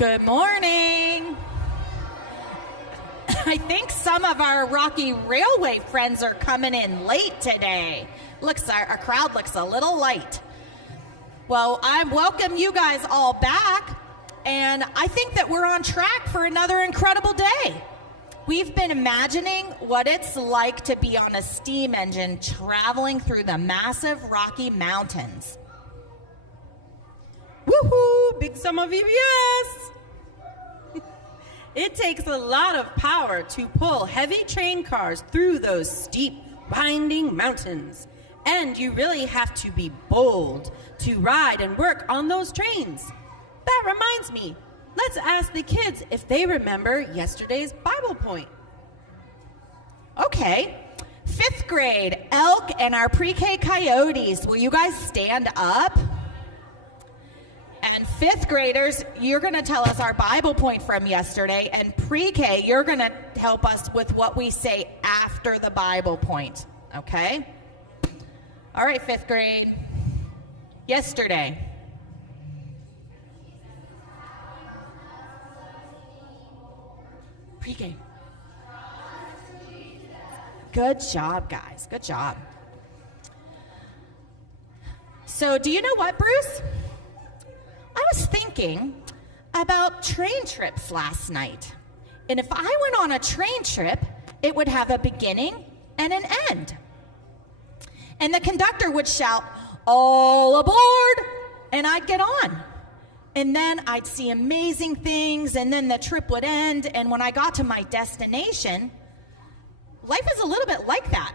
Good morning. I think some of our Rocky Railway friends are coming in late today. Our crowd looks a little light. Well, I welcome you guys all back, and I think that we're on track for another incredible day. We've been imagining what it's like to be on a steam engine traveling through the massive Rocky Mountains. Woohoo! Big summer VBS! It takes a lot of power to pull heavy train cars through those steep, winding mountains. And you really have to be bold to ride and work on those trains. That reminds me, let's ask the kids if they remember yesterday's Bible point. Okay. 5th grade, Elk and our pre-K Coyotes. Will you guys stand up? And 5th graders, you're going to tell us our Bible point from yesterday. And pre-K, you're going to help us with what we say after the Bible point. Okay? All right, 5th grade. Yesterday. Pre-K. Good job, guys. Good job. So, do you know what, Bruce? I was thinking about train trips last night. And if I went on a train trip, it would have a beginning and an end. And the conductor would shout, "All aboard!" And I'd get on. And then I'd see amazing things, and then the trip would end. And when I got to my destination, life is a little bit like that.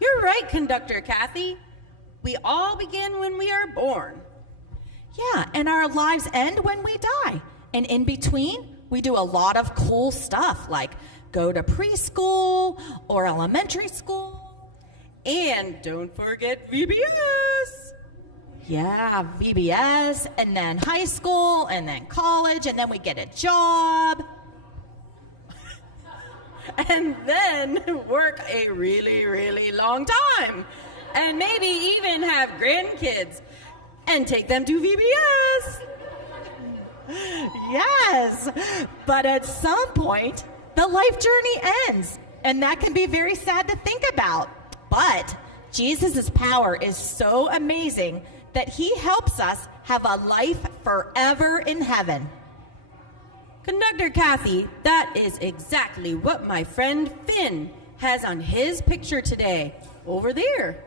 You're right, Conductor Kathy. We all begin when we are born. Yeah, and our lives end when we die. And in between, we do a lot of cool stuff, like go to preschool or elementary school. And don't forget VBS. Yeah, VBS, and then high school, and then college, and then we get a job. And then work a really, really long time. And maybe even have grandkids and take them to VBS. Yes, but at some point, the life journey ends, and that can be very sad to think about. But Jesus' power is so amazing that he helps us have a life forever in heaven. Conductor Kathy, that is exactly what my friend Finn has on his picture today, over there.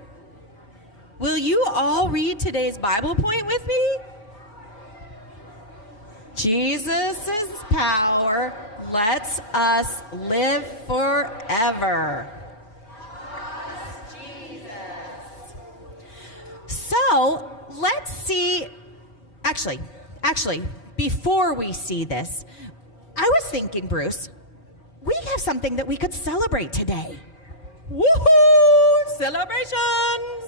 Will you all read today's Bible point with me? Jesus' power lets us live forever. Jesus. So, let's see, actually, before we see this, I was thinking, Bruce, we have something that we could celebrate today. Woohoo! Celebrations!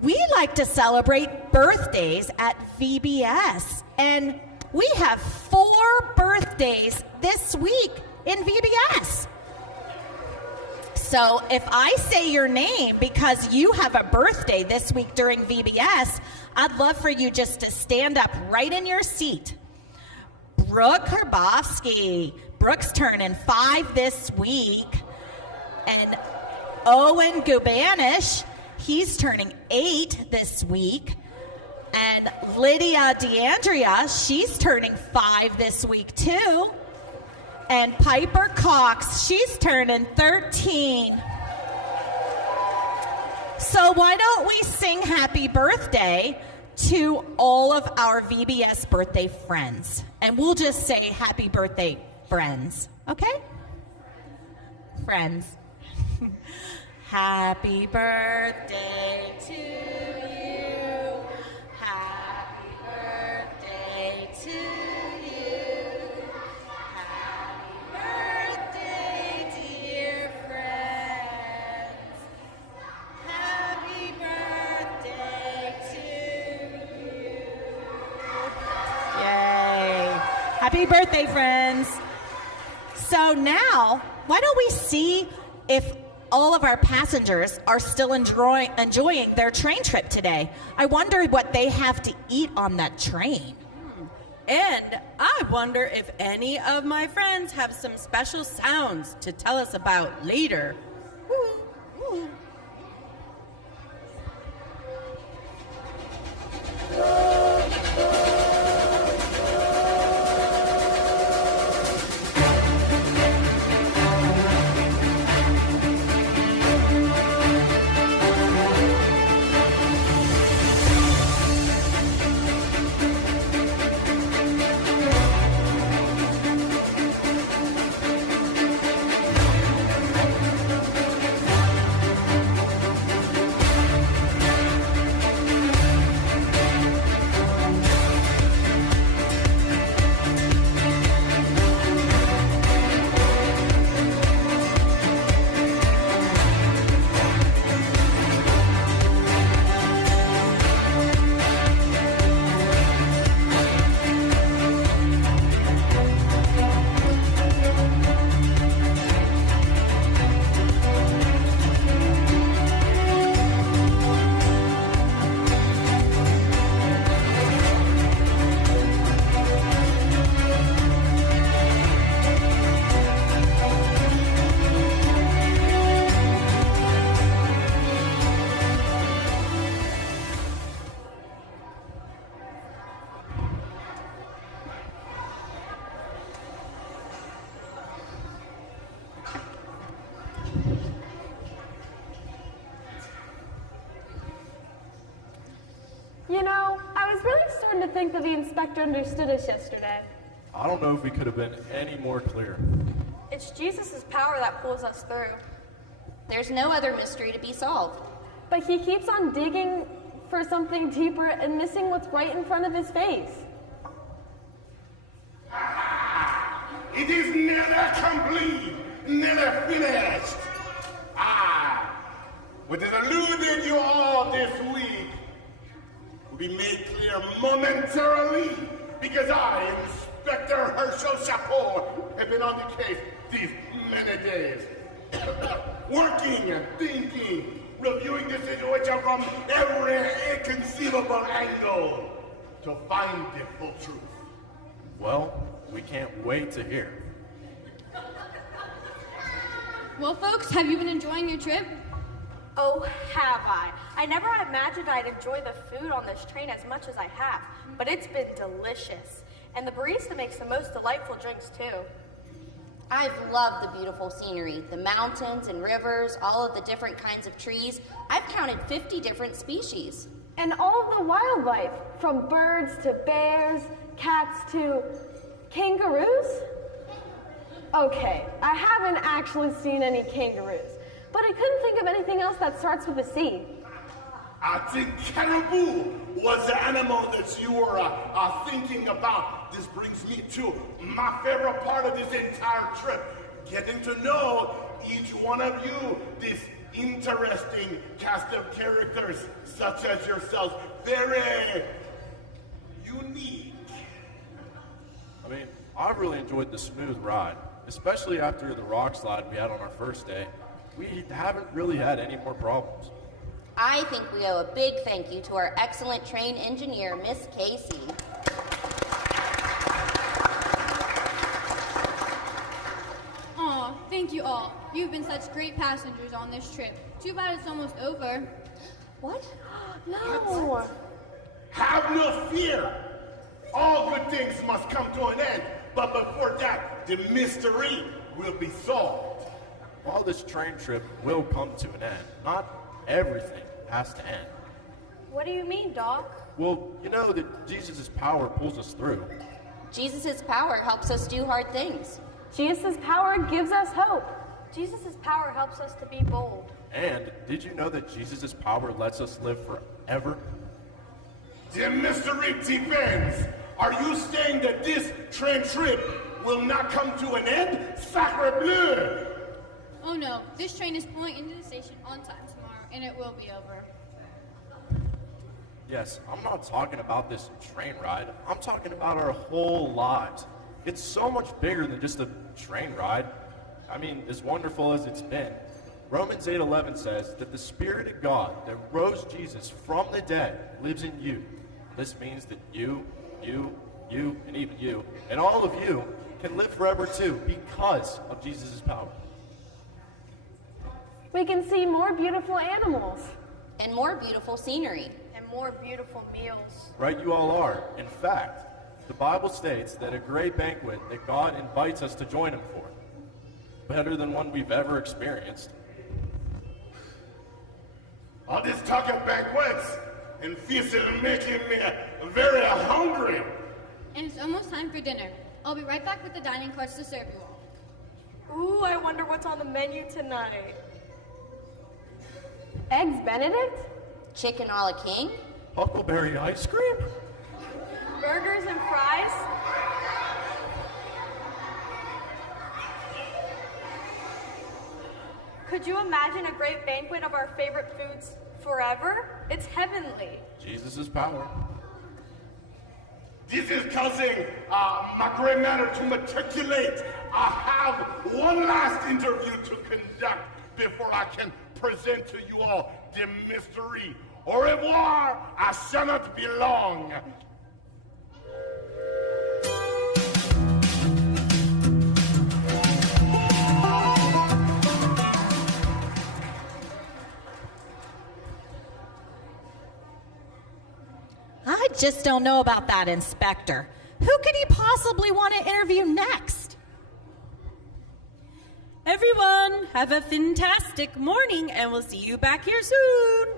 We like to celebrate birthdays at VBS, and we have 4 birthdays this week in VBS. So if I say your name because you have a birthday this week during VBS, I'd love for you just to stand up right in your seat. Brooke Herbofsky. Brooke's turning 5 this week. And Owen Gubanish, he's turning 8 this week. And Lydia DeAndrea, she's turning 5 this week too. And Piper Cox, she's turning 13. So why don't we sing happy birthday to all of our VBS birthday friends? And we'll just say happy birthday, friends. Okay? Friends. Happy birthday to you. Happy birthday to you. Happy birthday, dear friends. Happy birthday to you. Yay. Happy birthday, friends. So now, why don't we see if all of our passengers are still enjoying their train trip today. I wonder what they have to eat on that train. And I wonder if any of my friends have some special sounds to tell us about later. Ooh, ooh. You know, I was really starting to think that the inspector understood us yesterday. I don't know if we could have been any more clear. It's Jesus' power that pulls us through. There's no other mystery to be solved. But he keeps on digging for something deeper and missing what's right in front of his face. It is never complete, never finished. What has eluded you all this week will be made clear momentarily because I, Inspector Herschel Chapeau, have been on the case these many days. Working and thinking, reviewing the situation from every inconceivable angle to find the full truth. Well, we can't wait to hear. Well, folks, have you been enjoying your trip? Oh, have I? I never imagined I'd enjoy the food on this train as much as I have, but it's been delicious. And the barista makes the most delightful drinks, too. I've loved the beautiful scenery, the mountains and rivers, all of the different kinds of trees. I've counted 50 different species. And all of the wildlife, from birds to bears, cats to kangaroos? Okay, I haven't actually seen any kangaroos, but I couldn't think of anything else that starts with a C. I think caribou was the animal that you were thinking about. This brings me to my favorite part of this entire trip, getting to know each one of you, this interesting cast of characters such as yourselves. Very unique. I mean, I really enjoyed the smooth ride, especially after the rock slide we had on our first day. We haven't really had any more problems. I think we owe a big thank you to our excellent train engineer, Miss Casey. Aw, thank you all. You've been such great passengers on this trip. Too bad it's almost over. What? No. Have no fear. All good things must come to an end, but before that, the mystery will be solved. While this train trip will come to an end, not everything has to end. What do you mean, Doc? Well, you know that Jesus' power pulls us through. Jesus' power helps us do hard things. Jesus' power gives us hope. Jesus' power helps us to be bold. And did you know that Jesus' power lets us live forever? The mystery depends. Are you saying that this train trip will not come to an end? Sacre bleu! Oh no, this train is pulling into the station on time tomorrow, and it will be over. Yes, I'm not talking about this train ride. I'm talking about our whole lives. It's so much bigger than just a train ride. I mean, as wonderful as it's been. Romans 8:11 says that the Spirit of God that rose Jesus from the dead lives in you. This means that you you, and even you, and all of you can live forever too because of Jesus' power. We can see more beautiful animals. And more beautiful scenery. And more beautiful meals. Right, you all are. In fact, the Bible states that a great banquet that God invites us to join him for, better than one we've ever experienced. All this talk of banquets and feasts is making me very hungry. And it's almost time for dinner. I'll be right back with the dining carts to serve you all. Ooh, I wonder what's on the menu tonight. Eggs Benedict? Chicken a la king. Huckleberry ice cream? Burgers and fries? Could you imagine a great banquet of our favorite foods forever? It's heavenly. Jesus' power. This is causing my great manner to matriculate. I have one last interview to conduct before I can present to you all the mystery. Au revoir, I shall not be long. I just don't know about that, Inspector. Who could he possibly want to interview next? Everyone, have a fantastic morning, and we'll see you back here soon.